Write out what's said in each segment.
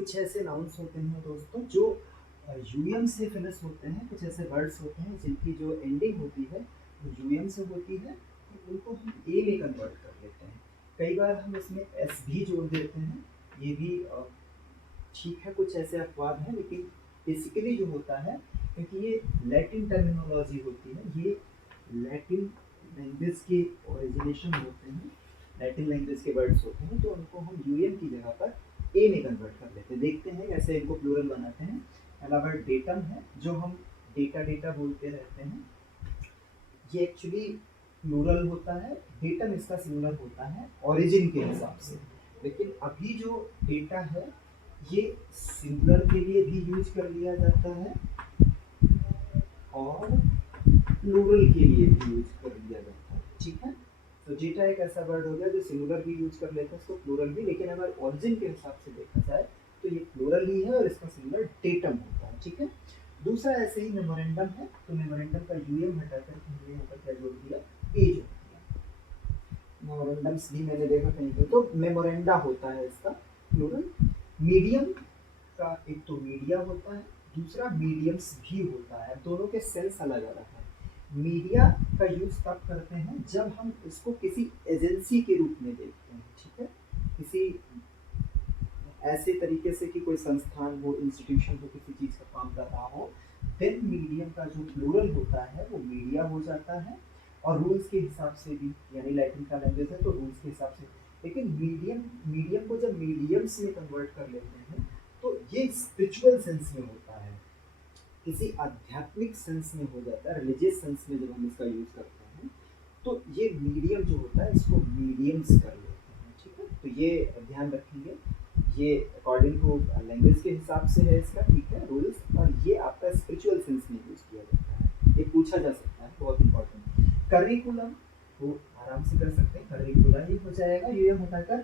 कुछ ऐसे नाउन्स होते हैं दोस्तों जो यूएम से फिनिश होते हैं। कुछ ऐसे वर्ड्स होते हैं जिनकी जो एंडिंग होती है वो यूएम से होती है, तो उनको हम ए में कन्वर्ट कर लेते हैं। कई बार हम इसमें एस भी जोड़ देते हैं, ये भी ठीक है। कुछ ऐसे अपवाद हैं, लेकिन बेसिकली जो होता है, क्योंकि ये लैटिन टर्मिनोलॉजी होती है, ये लैटिन लैंग्वेज के ओरिजिनेशन होते हैं, लैटिन लैंग्वेज के वर्ड्स होते हैं, तो उनको हम यूएम की जगह पर ए में कन्वर्ट कर लेते हैं। देखते हैं कैसे इनको प्लूरल बनाते हैं। पहला वर्ड डेटम है, जो हम डेटा डेटा बोलते रहते हैं, ये एक्चुअली प्लूरल होता है। डेटम इसका सिंगुलर होता है ओरिजिन के हिसाब से, लेकिन अभी जो डेटा है ये सिंगुलर के लिए भी यूज कर लिया जाता है और प्लूरल के लिए भी यूज कर लिया जाता है। ठीक है, तो डेटा एक ऐसा वर्ड हो गया जो सिंगुलर भी यूज कर लेते हैं, इसको प्लूरल भी। लेकिन अगर ओरिजिन के हिसाब से देखा जाए तो ये प्लूरल ही है और इसका सिंगुलर डेटम होता है। ठीक है, दूसरा ऐसे ही मेमोरेंडम है, तो मेमोरेंडम का यूएम हटाकर हमने यहाँ पर क्या जोड़ दिया, ए जोड़ दिया। मेमोरेंडम्स भी मैंने देखा कहीं पे, तो मेमोरेंडा होता है इसका प्लूरल। मीडियम का एक तो मीडिया होता है, दूसरा मीडियम्स भी होता है, दोनों के सेंस अलग अलग है। मीडिया का यूज तब करते हैं जब हम इसको किसी एजेंसी के रूप में देखते हैं। ठीक है, किसी ऐसे तरीके से कि कोई संस्थान हो, इंस्टीट्यूशन हो, किसी चीज का काम कर रहा हो, देन मीडियम का जो प्लूरल होता है वो मीडिया हो जाता है। और रूल्स के हिसाब से भी, यानी लैटिन का लैंग्वेज है तो रूल्स के हिसाब से। लेकिन मीडियम को जब मीडियम्स में कन्वर्ट कर लेते हैं तो ये स्पिरिचुअल सेंस में होता है, किसी आध्यात्मिक सेंस में हो जाता है, रिलीजियस सेंस में जब हम इसका यूज करते हैं तो ये मीडियम जो होता है इसको मीडियम्स कर लेते हैं। ठीक है, तो ये ध्यान रखेंगे, ये अकॉर्डिंग टू लैंग्वेज के हिसाब से है इसका। ठीक है, रूल्स। और ये आपका स्पिरिचुअल सेंस में यूज किया जाता है, ये पूछा जा सकता है, बहुत इंपॉर्टेंट। करिकुलम वो आराम से कर सकते हैं, करिकुलम ही हो जाएगा यूएम हटाकर।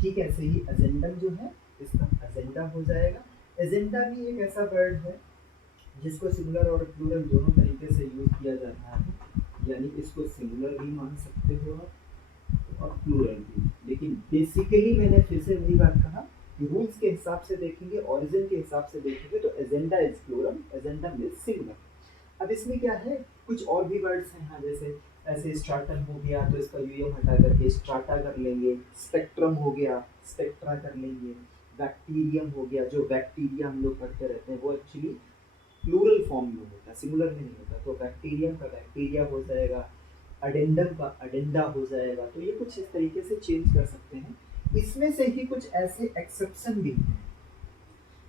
ठीक, ऐसे ही एजेंडम जो है इसका एजेंडा हो जाएगा। एजेंडा भी एक ऐसा वर्ड है जिसको सिंगुलर और प्लूरल दोनों तरीके से यूज किया जाता है, यानी इसको सिंगुलर भी मान सकते हो और प्लूरल भी। लेकिन बेसिकली मैंने फिर से वही बात कहा कि रूल्स के हिसाब से देखेंगे, ओरिजिन के हिसाब से देखेंगे तो agenda is plural, agendum is singular. अब इसमें क्या है, कुछ और भी वर्ड्स हैं यहाँ, जैसे ऐसे स्ट्राटम हो गया तो इसका यूएम हटा करके स्ट्राटा कर लेंगे। स्पेक्ट्रम हो गया, स्पेक्ट्रा कर लेंगे। बैक्टीरियम हो गया, जो बैक्टीरिया हम लोग पढ़ते रहते हैं वो एक्चुअली प्लूरल फॉर्म में होता है, सिंगुलर में नहीं होता, तो बैक्टीरियम का बैक्टीरिया हो जाएगा, अडेंडम का अडेंडा हो जाएगा। तो ये कुछ इस तरीके से चेंज कर सकते हैं। इसमें से ही कुछ ऐसे एक्सेप्शन भी हैं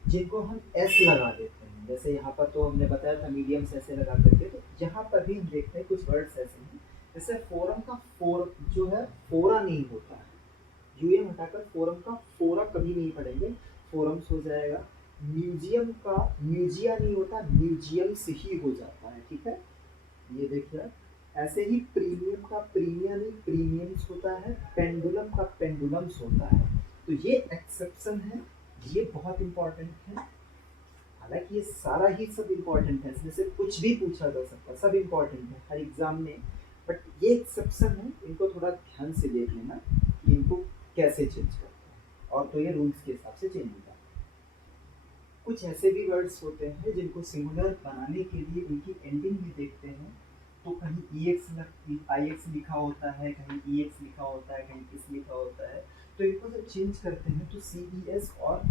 जिनको हम एस लगा देते हैं, जैसे यहाँ पर तो हमने बताया था मीडियम्स ऐसे लगा करके, तो यहाँ पर भी हम देखते हैं कुछ वर्ड्स ऐसे हैं, जैसे फोरम का फोर जो है फोरा नहीं होता है, यूएम हटाकर फोरम का फोरा कभी नहीं पढ़ेंगे, फोरम्स हो जाएगा। म्यूजियम का म्यूजिया नहीं होता, म्यूजियम्स ही हो जाता है। ठीक है, ये देखिए। ऐसे ही प्रीमियम का प्रीमिया नहीं, प्रीमियम्स होता है। पेंडुलम का पेंडुलम्स होता है। तो ये एक्सेप्शन है, ये बहुत इंपॉर्टेंट है। हालांकि ये सारा ही सब इंपॉर्टेंट है, इसमें से कुछ भी पूछा जा सकता है, सब इंपॉर्टेंट है हर एग्जाम में, बट ये एक्सेप्शन है, इनको थोड़ा ध्यान से देख लेना कि इनको कैसे चेंज करते हैं, और तो ये रूल्स के हिसाब से चेंज होता है। कुछ ऐसे भी वर्ड्स होते हैं जिनको सिंगुलर बनाने के लिए उनकी एंडिंग में देखते हैं, तो कहीं IX लिखा होता है, कहीं EX लिखा होता है, कहीं किस लिखा होता है, तो इनको जब चेंज करते हैं तो CES और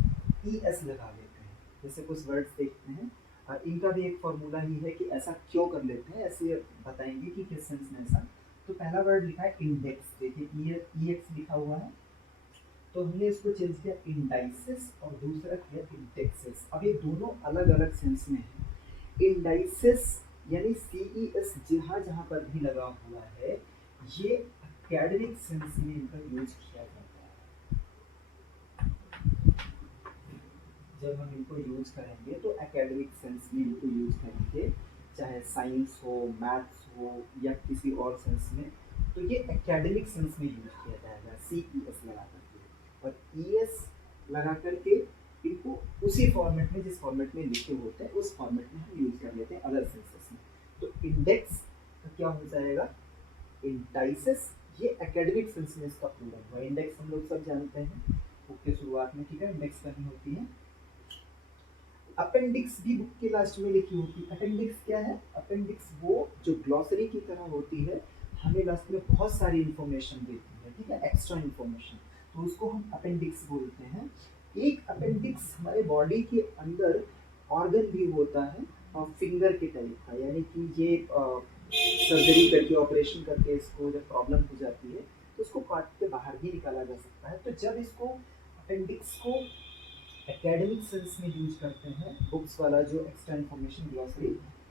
ES लगा लेते हैं। जैसे कुछ वर्ड्स देखते हैं, इनका भी एक फॉर्मूला ही है कि ऐसा क्यों कर लेते हैं, ऐसे बताएंगे कि किस सेंस में ऐसा। तो पहला वर्ड लिखा है इंडेक्स, देखिए EX लिखा हुआ है, तो हमने इसको चेंज किया इंडाइसिस, और दूसरा किया इंडेक्सिस। अब ये दोनों अलग अलग सेंस में है। इंडाइसिस यानी CES जहाँ जहाँ पर भी लगा हुआ है, ये एकेडमिक सेंस में इनका यूज किया जाता है। जब हम इनको यूज करेंगे तो एकेडमिक सेंस में इनको यूज करेंगे, चाहे साइंस हो, मैथ्स हो, या किसी और सेंस में, तो ये एकेडमिक सेंस में यूज किया जाएगा CES लगा करके। और ES लगा करके इनको उसी फॉर्मेट में, जिस फॉर्मेट में लिखे होते हैं उस फॉर्मेट में हम यूज कर लेते हैं अदर सेंसेस में। तो इंडेक्स का क्या हो जाएगा, इंडाइसिस, ये एकेडमिक सेंस में इसका प्लूरल हुआ। इंडेक्स हम लोग सब जानते हैं बुक के शुरुआत में, ठीक है, इंडेक्स करनी होती है, अपेंडिक्स भी बुक के लास्ट में लिखी होती है। अपेंडिक्स क्या है? अपेंडिक्स वो जो ग्लॉसरी की तरह होती है, हमें लास्ट में बहुत सारी इंफॉर्मेशन देती है, ठीक है, एक्स्ट्रा इंफॉर्मेशन, तो उसको हम अपेंडिक्स बोलते हैं। एक अपेंडिक्स हमारे बॉडी के अंदर ऑर्गन भी होता है और फिंगर के टाइप का, यानी कि ये सर्जरी करके ऑपरेशन करके इसको जब प्रॉब्लम हो जाती है तो उसको काट के बाहर भी निकाला जा सकता है। तो जब इसको अपेंडिक्स को एकेडमिक सेंस में यूज करते हैं, बुक्स वाला जो एक्स्ट्रा इंफॉर्मेशन ग्लॉसरी,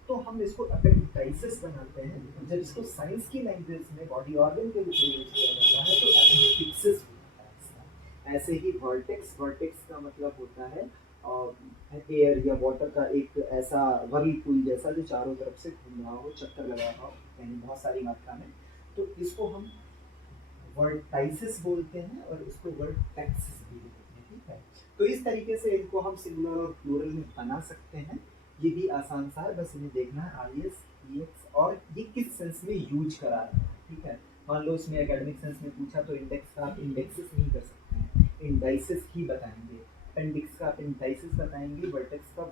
तो हम इसको अपेंडिसाइटिस बनाते हैं। जब इसको साइंस की लैंग्वेज में बॉडी ऑर्गन के रूप में यूज किया जाता है तो अपेंडिक्सिस होता है इसका। ऐसे ही वर्टेक्स, वर्टेक्स का मतलब होता है एयर या वाटर का एक ऐसा वर्लपूल जैसा जो चारों तरफ से घूम रहा हो, चक्कर लगा रहा हो यानी बहुत सारी मात्रा में, तो इसको हम वर्टाइसिस बोलते हैं और इसको वर्टेक्सिस भी बोलते हैं, ठीक है। तो इस तरीके से इनको हम सिंगुलर और प्लूरल में बना सकते हैं। ये भी आसान सा है, बस इन्हें देखना है आई एस ई एक्स और ये किस सेंस में यूज करा रहा है, ठीक है। मान लो इसमें एकेडमिक सेंस में पूछा तो इंडेक्स का आप इंडेक्सिस नहीं कर सकते हैं, इंडाइसिस ही बताएंगे। अपेंडिक्स का अपेंडाइसिस बताएंगे, वर्टेक्स का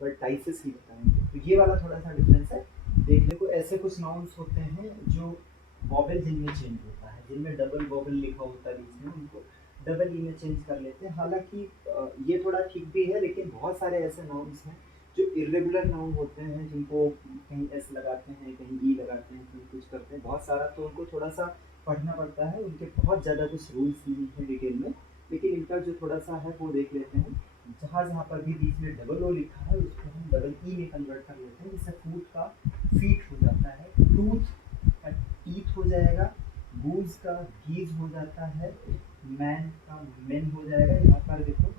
वर्टाइसिस ही बताएंगे। तो ये वाला थोड़ा सा डिफरेंस है। देखने को ऐसे कुछ नाउन्स होते हैं जो वॉवेल जिनमें चेंज होता है, जिनमें डबल वॉवेल लिखा होता है बीच में, उनको डबल ई में चेंज कर लेते हैं। हालांकि ये थोड़ा ठीक भी है, लेकिन बहुत सारे ऐसे नाउन्स हैं जो इरेगुलर नाउन होते हैं, जिनको कहीं एस लगाते हैं, कहीं ई लगाते हैं, कहीं कुछ करते हैं बहुत सारा, तो उनको थोड़ा सा पढ़ना पड़ता है। उनके बहुत ज़्यादा कुछ रूल्स नहीं है डिटेल में, लेकिन इनका जो थोड़ा सा है वो देख लेते हैं। जहाँ जहाँ पर भी बीच में डबल ओ लिखा है उसको हम डबल ई में कन्वर्ट कर लेते हैं। जैसे फूट का फीट हो जाता है, टूथ का टीथ हो जाएगा, गूज का गीज हो जाता है, मैन का मेन हो जाएगा। यहाँ पर देखो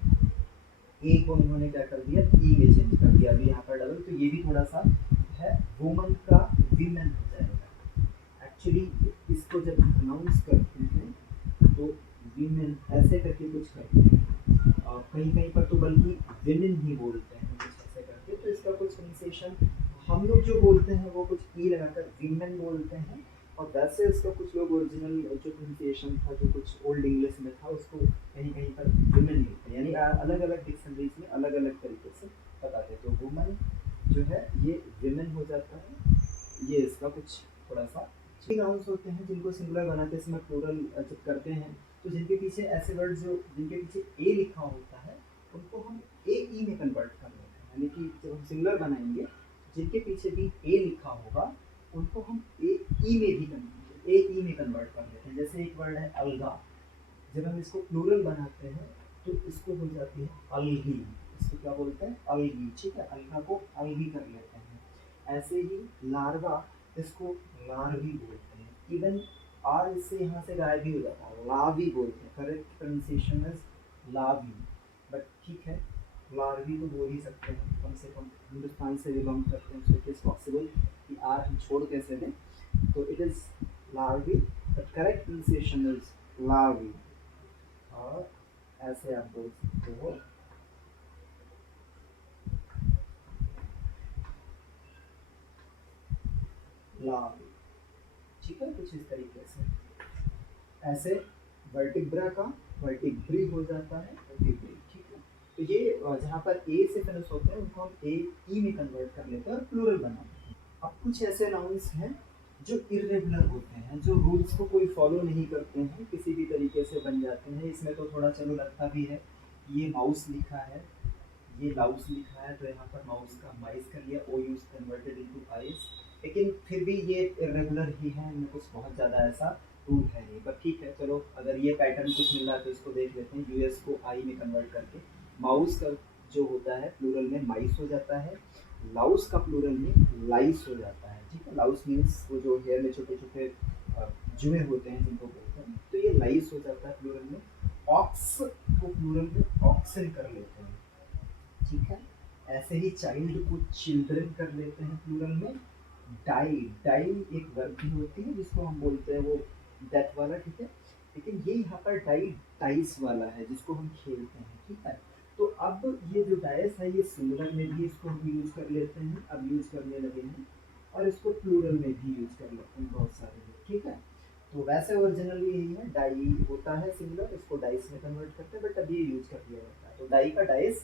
ए को इन्होंने क्या कर दिया, ई में चेंज कर दिया अभी यहाँ पर डबल, तो ये भी थोड़ा सा है। वुमन का वीमेन हो जाएगा। एक्चुअली इसको जब प्रोनाउंस करते हैं तो वीमेन ऐसे करके कुछ करते हैं, और कहीं कहीं पर तो बल्कि विमेन ही बोलते हैं कुछ ऐसे करके। तो इसका कुछ प्रोनाउंसिएशन हम लोग जो बोलते हैं वो कुछ ई लगाकर वीमेन बोलते हैं, और वैसे उसका कुछ लोग ओरिजिनल जो प्रोनाउंसिएशन था, जो कुछ ओल्ड इंग्लिश में था, उसको कहीं कहीं पर वुमेन लिखते हैं, यानी अलग अलग डिक्शनरीज में अलग अलग तरीके से बताते हैं। तो वुमन जो है ये विमेन हो जाता है। ये इसका कुछ थोड़ा सा नाउन्स होते हैं जिनको सिंगुलर बनाते समय प्लूरल जब करते हैं, तो जिनके पीछे ऐसे वर्ड जो जिनके पीछे ए लिखा होता है उनको हम ए ई में कन्वर्ट कर लेते हैं। यानी कि जब हम सिंगुलर बनाएंगे, जिनके पीछे भी ए लिखा होगा उनको हम ए ई में कन्वर्ट कर लेते हैं। जैसे एक वर्ड है अलगा, जब हम इसको प्लूरल बनाते हैं तो इसको हो जाती है अलगी। इसको क्या बोलते हैं? अलगी, ठीक है। अलगा को अलगी कर लेते हैं। ऐसे ही लार्वा, इसको लार्वी बोलते हैं। इवन आर इससे यहाँ से गायब भी हो जाता है, लावी बोलते हैं। करेक्ट प्रोनाउंसिएशन इज लावी, बट ठीक है, लार्वी तो बोल ही सकते हैं, कम से कम हिंदुस्तान से बिलोंग करते हैं, सो इट इज़ पॉसिबल कि आर हम छोड़ कैसे दें। तो it is larvae, but correct pronunciation is लावी। और ऐसे आप बोल सकते हो लार्वी, ठीक है, कुछ इस तरीके से। ऐसे वर्टिब्रा का वर्टिब्री हो जाता है, वर्टिब्री, ठीक है। तो ये जहाँ पर ए से फिनिश होते हैं उनको हम ए ई में कन्वर्ट कर लेते हैं और प्लूरल बनाते हैं। अब कुछ ऐसे नाउन्स हैं जो इरेगुलर होते हैं, जो रूल्स को कोई फॉलो नहीं करते हैं, किसी भी तरीके से बन जाते हैं। इसमें तो थोड़ा चलो लगता भी है, ये माउस लिखा है, ये लाउस लिखा है, तो यहाँ पर माउस का माइस कर लिया, ओ यूज कन्वर्टेड इनटू आइस, लेकिन फिर भी ये इरेगुलर ही है, इनमें कुछ बहुत ज़्यादा ऐसा रूल है नहीं। पर ठीक है, चलो अगर ये पैटर्न कुछ मिल रहा है तो इसको देख लेते हैं। यूएस को आई में कन्वर्ट करके माउस का जो होता है प्लूरल में माइस हो जाता है, लाउस का प्लूरल में लाइस हो जाता है, ठीक है। लाउस मीन्स वो जो हेयर में छोटे छोटे जुए होते हैं जिनको बोलते हैं, तो ये लाइस हो जाता है प्लूरल में। ऑक्स को प्लूरल में ऑक्सन कर लेते हैं, ठीक है। ऐसे ही चाइल्ड को चिल्ड्रन कर लेते हैं प्लूरल में। डाई, डाई एक वर्ब भी होती है जिसको हम बोलते हैं वो डेथ वाला, ठीक है। लेकिन ये यहाँ पर डाई डाइस वाला है जिसको हम खेलते हैं, ठीक है। तो अब ये जो डाइस है ये सिंगुलर में भी इसको हम यूज कर लेते हैं, अब यूज करने लगे हैं, और इसको प्लूरल में भी यूज कर लेते हैं बहुत सारे लोग, ठीक है। तो वैसे ओरिजिनली यही है, डाई होता है सिंगुलर, इसको डाइस में कन्वर्ट करते हैं, बट अभी यूज कर लिया जाता है। तो डाई का डाइस,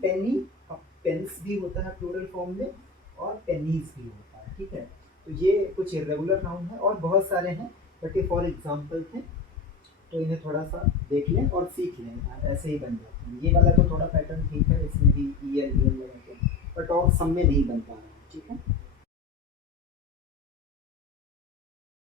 पेनी का पेन्स भी होता है प्लूरल फॉर्म में और पेनीज भी होता है, ठीक है। तो ये कुछ इरेगुलर नाउन है और बहुत सारे हैं, बट ये फॉर एग्जाम्पल थे, तो इन्हें थोड़ा सा देख लें और सीख लें, ऐसे ही बन जाते हैं। ये वाला तो थोड़ा पैटर्न ठीक है, इसमें भी ई एन लगा के, बट और सब में नहीं बन पा रहा है, ठीक है।